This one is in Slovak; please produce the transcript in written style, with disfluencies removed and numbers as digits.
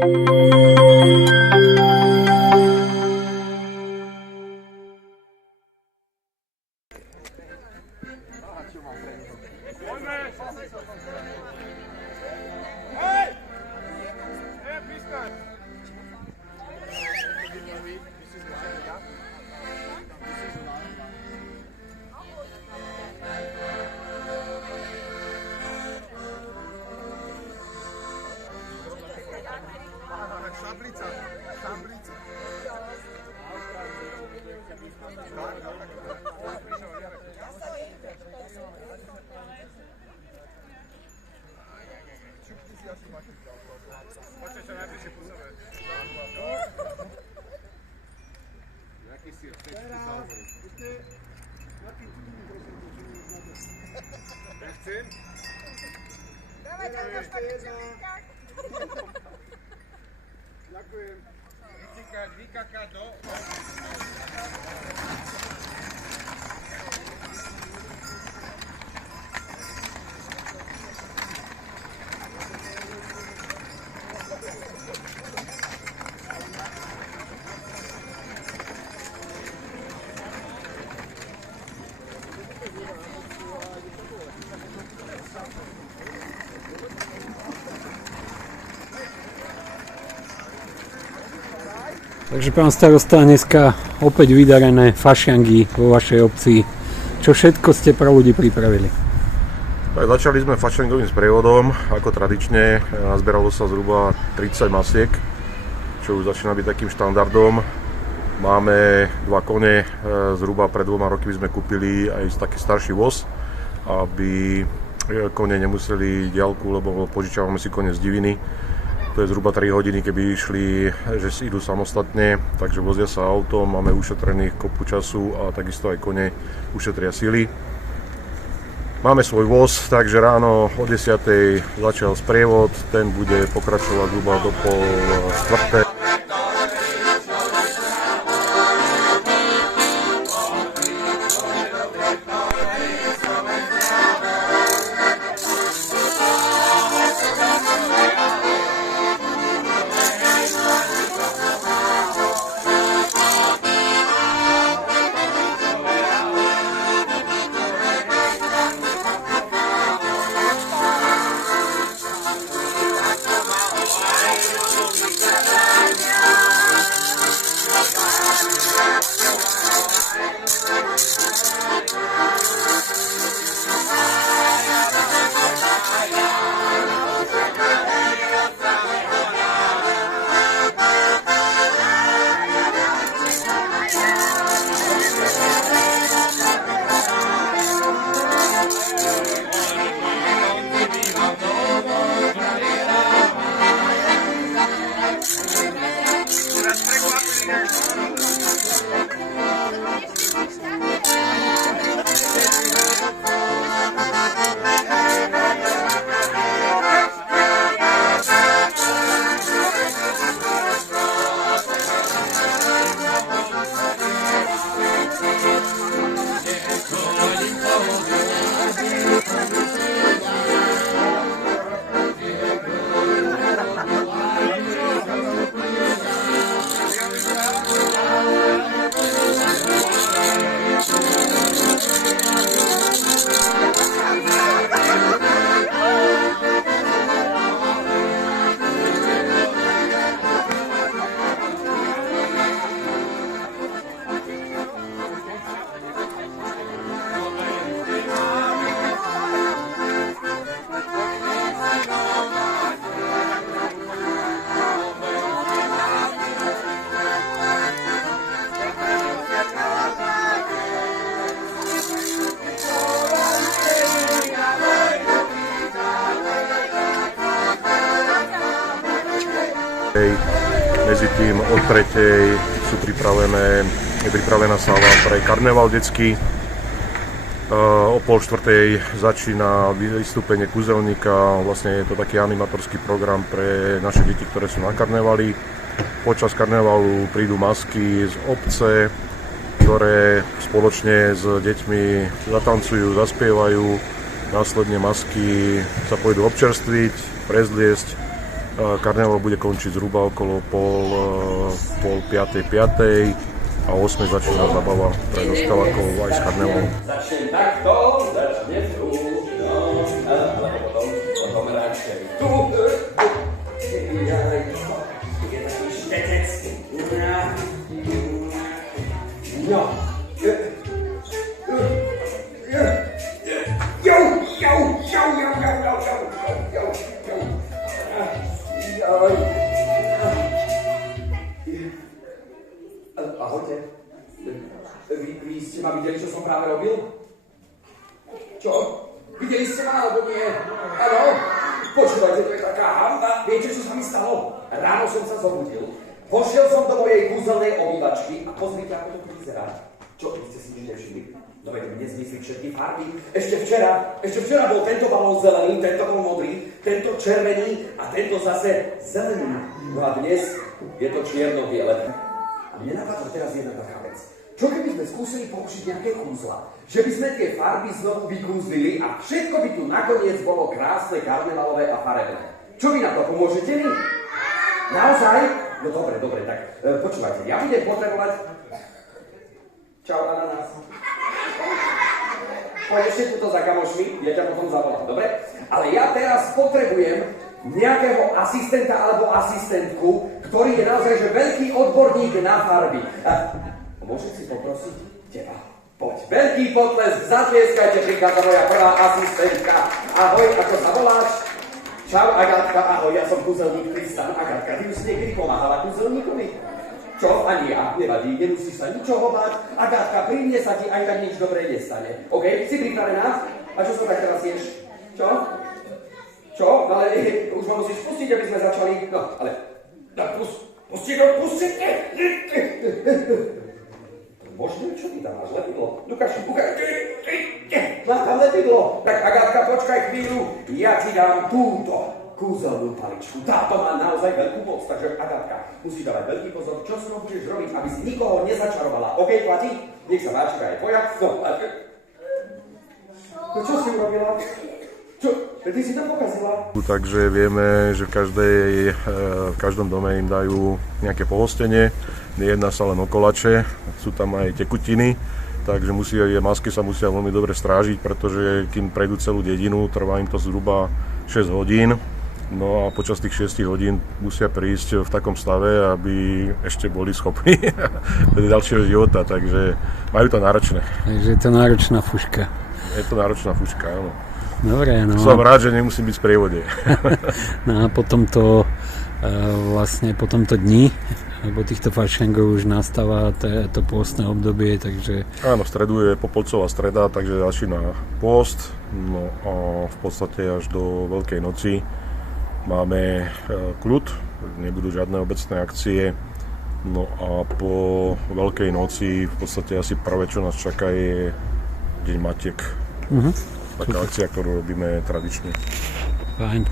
Ďakujem. Vykakať do... Takže pán starosta, dneska opäť vydarené fašiangy vo vašej obci. Čo všetko ste pro ľudí pripravili? Tak začali sme fašiangovým sprievodom, ako tradične. Nazbieralo sa zhruba 30 masiek, čo už začína byť takým štandardom. Máme 2 kone, zhruba pred 2 rokmi sme kúpili aj taký starší voz, aby kone nemuseli diaľku, lebo požičiavame si kone z diviny. To je zhruba 3 hodiny, keby išli, že si idú samostatne, takže vozia sa autom, máme ušetrených kopu času a takisto aj kone ušetria sily. Máme svoj voz, takže ráno o 10:00 začal sprievod, ten bude pokračovať zhruba do 3:30. Medzi tým od 3:00 je pripravená sála pre karneval detský. O 3:30 začína vystúpenie kúzelníka, vlastne je to taký animatorský program pre naše deti, ktoré sú na karnevali. Počas karnevalu prídu masky z obce, ktoré spoločne s deťmi zatancujú, zaspievajú. Následne masky sa pôjdu občerstviť, prezliesť Karneval bude končiť zhruba okolo pol piatej a 8 začína zabava pre dostávačov aj s karnevalom. Začnem takto, začnem tu, no, ale potom radšej tu. Je taký štetec. No. Ahojte. Vy ste ma videli, čo som práve robil? Čo? Videli ste ma, alebo nie? Áno? Počúvajte, to je taká hamba. Viete, čo sa mi stalo? Ráno som sa zobudil, pošiel som do mojej kúzelnej obývačky a pozrite, ako to vyzerá. Čo, vy ste si nič nevšimli? No veď mne zmizli všetky farby. Ešte včera bol tento balón zelený, tento bol modrý, tento červený a tento zase zelený. No a dnes je to čierno-biele. A mne napadla teraz jedna taká vec. Čo keby sme skúsili použiť nejaké kúzla? Že by sme tie farby znovu vykúzlili a všetko by tu nakoniec bolo krásne, karnevalové a farebné. Čo vy na to pomôžete mi? Naozaj? No dobre, tak počúvajte, ja budem potrebovať... Čau, ananás. Poď ešte tuto za kamošmi, ja ťa potom zavolám, dobre? Ale ja teraz potrebujem nejakého asistenta alebo asistentku, ktorý je naozaj že veľký odborník na farby. Môžem si poprosiť teba? Poď, veľký potlesk, zatlieskajte, prichádza moja prvá asistentka. Ahoj, ako sa voláš? Čau, Agatka, ahoj, ja som kúzelník Tristan. Agatka, ty už si niekedy pomáhala kúzelníkovi? Čo? Ani ja, nevadí, nemusíš sa ničoho báť. Agatka, pri mne sa ti aj tak nič dobré nestane. OK, si pripravená? A čo sa tak teraz ješ? Čo? Čo? No ale už ma musíš pustiť, aby sme začali. No, ale... Tak pustite! Možno, čo ty tam máš? Lepidlo? Lukáš, mám tam lepidlo. Tak Agatka, počkaj chvíľu, ja ti dám túto kúzelnú paličku. Táto má naozaj veľkú moc, takže Agatka, musíš dávať veľký pozor, čo s ňou budeš robiť, aby si nikoho nezačarovala. OK, platí? Nech sa páči, aj tvoja. No čo si urobila? Čo? Ty si to pokazila? Takže vieme, že v každom dome im dajú nejaké pohostenie. Nejedná sa len o kolače, sú tam aj tekutiny, takže masky sa musia veľmi dobre strážiť, pretože kým prejdú celú dedinu, trvá im to zhruba 6 hodín. No a počas tých 6 hodín musia prísť v takom stave, aby ešte boli schopní ďalšieho života, takže majú to náročné. Takže je to náročná fuška. Je to náročná fuška, áno. Dobre, no. Som rád, že nemusím byť v sprievode. No a po tomto dni, lebo týchto fašengov už nastáva to pôstne obdobie, takže... Áno, v stredu je Popolcová streda, takže začína pôst, no a v podstate až do Veľkej noci máme kľud, nebudú žiadne obecné akcie, no a po Veľkej noci v podstate asi prvé, čo nás čaká, je Deň Matiek. Taká akcia, ktorú robíme tradične. Fajn.